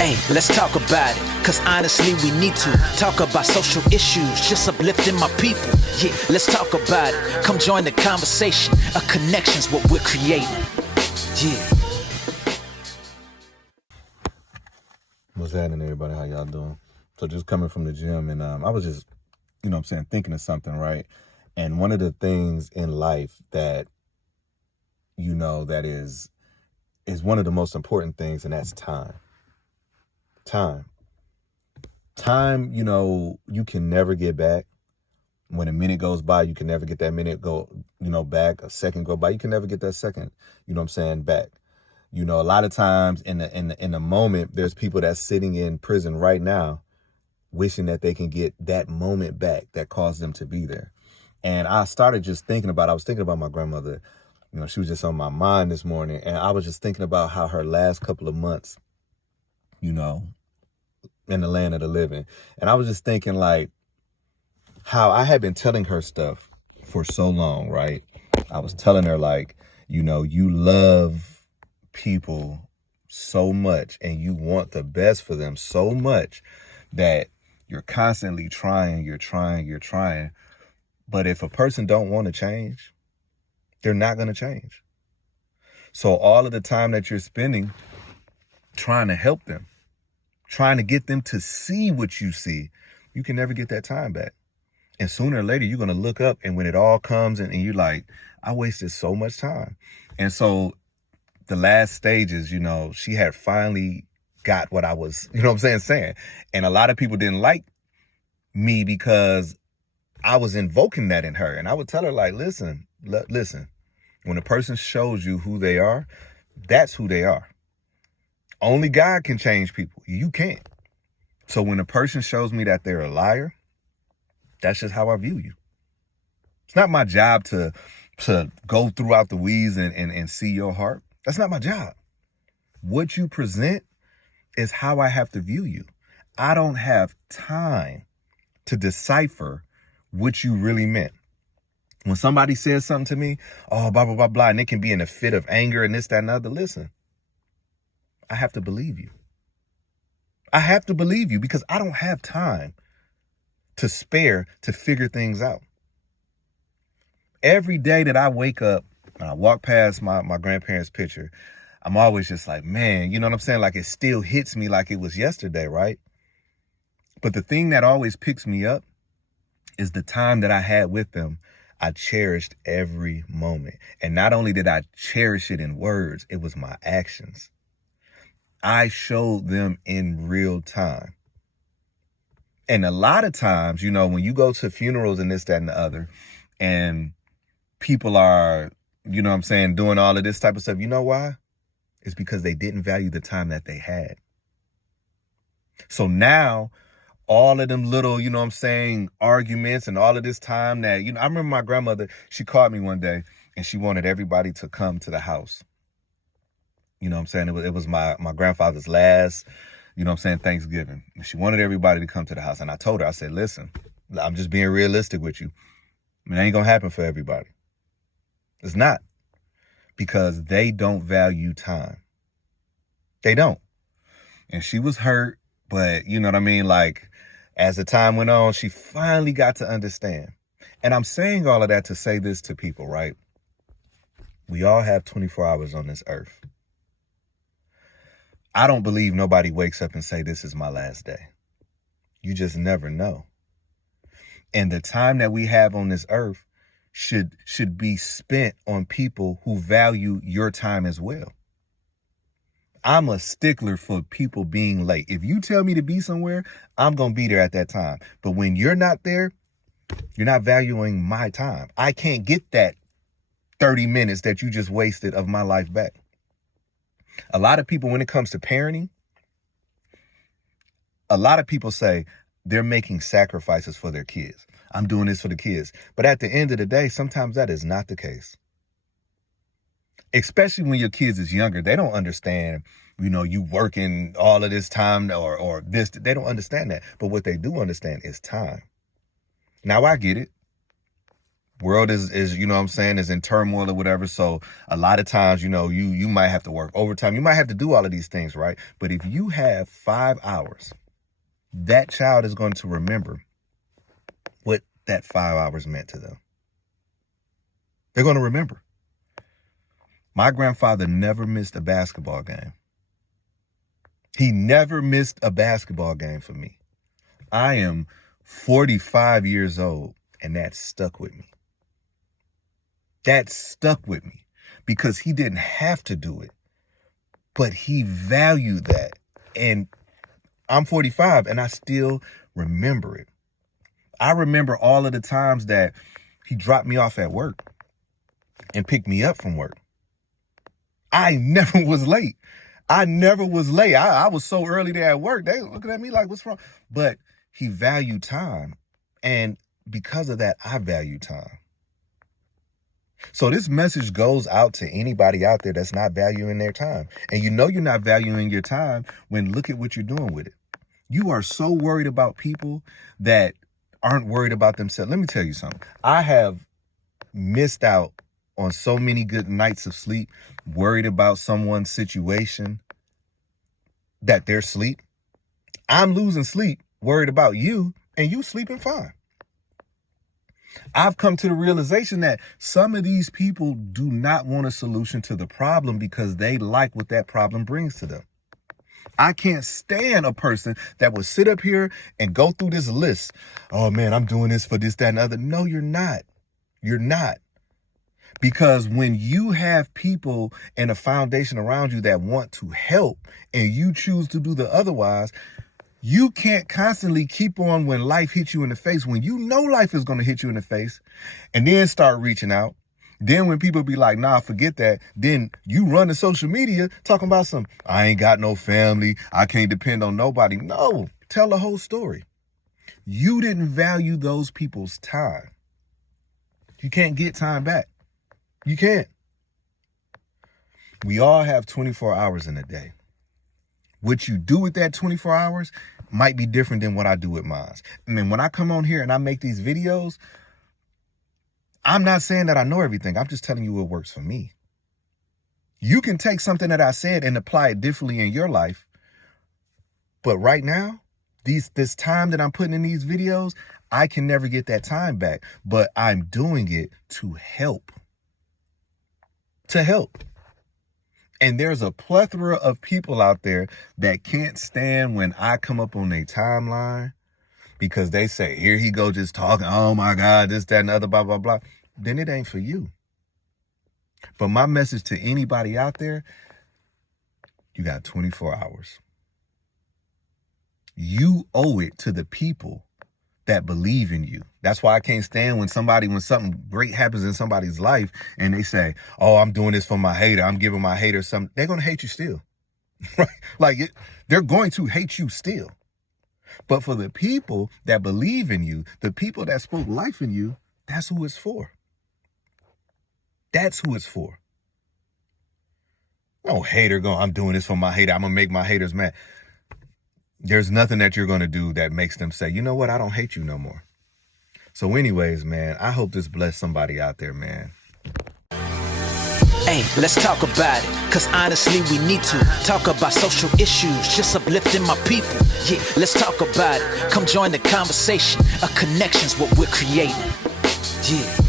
Hey, let's talk about it, cause honestly we need to talk about social issues, just uplifting my people. Yeah, let's talk about it. Come join the conversation. A connection's what we're creating. Yeah. What's happening, everybody? How y'all doing? So just coming from the gym, and I was just, thinking of something, right? And one of the things in life that, that is one of the most important things, and that's time. Time, you can never get back. When a minute goes by, you can never get that minute back. A second go by, you can never get that second, back. A lot of times in the moment, there's people that's sitting in prison right now wishing that they can get that moment back that caused them to be there. And I started just I was thinking about my grandmother. She was just on my mind this morning. And I was just thinking about how her last couple of months, in the land of the living. And I was just thinking like how I had been telling her stuff for so long, right? I was telling her like, you love people so much and you want the best for them so much that you're constantly trying. But if a person don't want to change, they're not going to change. So all of the time that you're spending trying to help them, trying to get them to see what you see, you can never get that time back. And sooner or later, you're going to look up, and when it all comes and you're like, I wasted so much time. And so the last stages, she had finally got what I was, saying. And a lot of people didn't like me because I was invoking that in her. And I would tell her like, listen, when a person shows you who they are, that's who they are. Only God can change people. You can't. So when a person shows me that they're a liar, that's just how I view you. It's not my job to go throughout the weeds and see your heart. That's not my job. What you present is how I have to view you. I don't have time to decipher what you really meant. When somebody says something to me, oh, blah, blah, blah, blah, and it can be in a fit of anger and this, that, and the other. Listen, I have to believe you. I have to believe you because I don't have time to spare to figure things out. Every day that I wake up and I walk past my grandparents' picture, I'm always just like, man, you know what I'm saying? Like it still hits me like it was yesterday, right? But the thing that always picks me up is the time that I had with them. I cherished every moment. And not only did I cherish it in words, it was my actions. I showed them in real time. And a lot of times, when you go to funerals and this, that, and the other, and people are, doing all of this type of stuff, you know why? It's because they didn't value the time that they had. So now, all of them little, arguments and all of this time that, I remember my grandmother, she called me one day and she wanted everybody to come to the house. It was my grandfather's last, Thanksgiving. She wanted everybody to come to the house. And I told her, I said, listen, I'm just being realistic with you. It ain't going to happen for everybody. It's not. Because they don't value time. They don't. And she was hurt, but you know what I mean? Like, as the time went on, she finally got to understand. And I'm saying all of that to say this to people, right? We all have 24 hours on this earth. I don't believe nobody wakes up and say, this is my last day. You just never know. And the time that we have on this earth should be spent on people who value your time as well. I'm a stickler for people being late. If you tell me to be somewhere, I'm going to be there at that time. But when you're not there, you're not valuing my time. I can't get that 30 minutes that you just wasted of my life back. A lot of people, when it comes to parenting, a lot of people say they're making sacrifices for their kids. I'm doing this for the kids. But at the end of the day, sometimes that is not the case. Especially when your kids is younger. They don't understand, you working all of this time or this. They don't understand that. But what they do understand is time. Now, I get it. World is you know what I'm saying, is in turmoil or whatever. So a lot of times, you know, you might have to work overtime. You might have to do all of these things, right? But if you have 5 hours, that child is going to remember what that 5 hours meant to them. They're going to remember. My grandfather never missed a basketball game. He never missed a basketball game for me. I am 45 years old, and that stuck with me. That stuck with me because he didn't have to do it, but he valued that. And I'm 45 and I still remember it. I remember all of the times that he dropped me off at work and picked me up from work. I never was late. I was so early there at work. They looking at me like, what's wrong? But he valued time. And because of that, I value time. So this message goes out to anybody out there that's not valuing their time. And you know you're not valuing your time when look at what you're doing with it. You are so worried about people that aren't worried about themselves. Let me tell you something. I have missed out on so many good nights of sleep, worried about someone's situation, that they're asleep. I'm losing sleep, worried about you, and you sleeping fine. I've come to the realization that some of these people do not want a solution to the problem because they like what that problem brings to them. I can't stand a person that will sit up here and go through this list. Oh man, I'm doing this for this, that, and other. No, you're not. You're not. Because when you have people and a foundation around you that want to help and you choose to do the otherwise, you can't constantly keep on when life hits you in the face, when you know life is going to hit you in the face, and then start reaching out. Then when people be like, nah, forget that, then you run to social media talking about I ain't got no family, I can't depend on nobody. No, tell the whole story. You didn't value those people's time. You can't get time back. You can't. We all have 24 hours in a day. What you do with that 24 hours might be different than what I do with mine. I mean, when I come on here and I make these videos, I'm not saying that I know everything. I'm just telling you what works for me. You can take something that I said and apply it differently in your life. But right now, this time that I'm putting in these videos, I can never get that time back. But I'm doing it to help. To help. And there's a plethora of people out there that can't stand when I come up on their timeline because they say, here he go just talking, oh my God, this, that, and the other, blah, blah, blah. Then it ain't for you. But my message to anybody out there, you got 24 hours. You owe it to the people that believe in you. That's why I can't stand when something great happens in somebody's life and they say, oh, I'm doing this for my hater. I'm giving my hater something. They're going to hate you still. Right? They're going to hate you still. But for the people that believe in you, the people that spoke life in you, that's who it's for. That's who it's for. No hater going, I'm doing this for my hater. I'm going to make my haters mad. There's nothing that you're going to do that makes them say, you know what? I don't hate you no more. So anyways, man, I hope this blessed somebody out there, man. Hey, let's talk about it, cause honestly we need to talk about social issues, just uplifting my people. Yeah, let's talk about it. Come join the conversation. A connection's what we're creating. Yeah.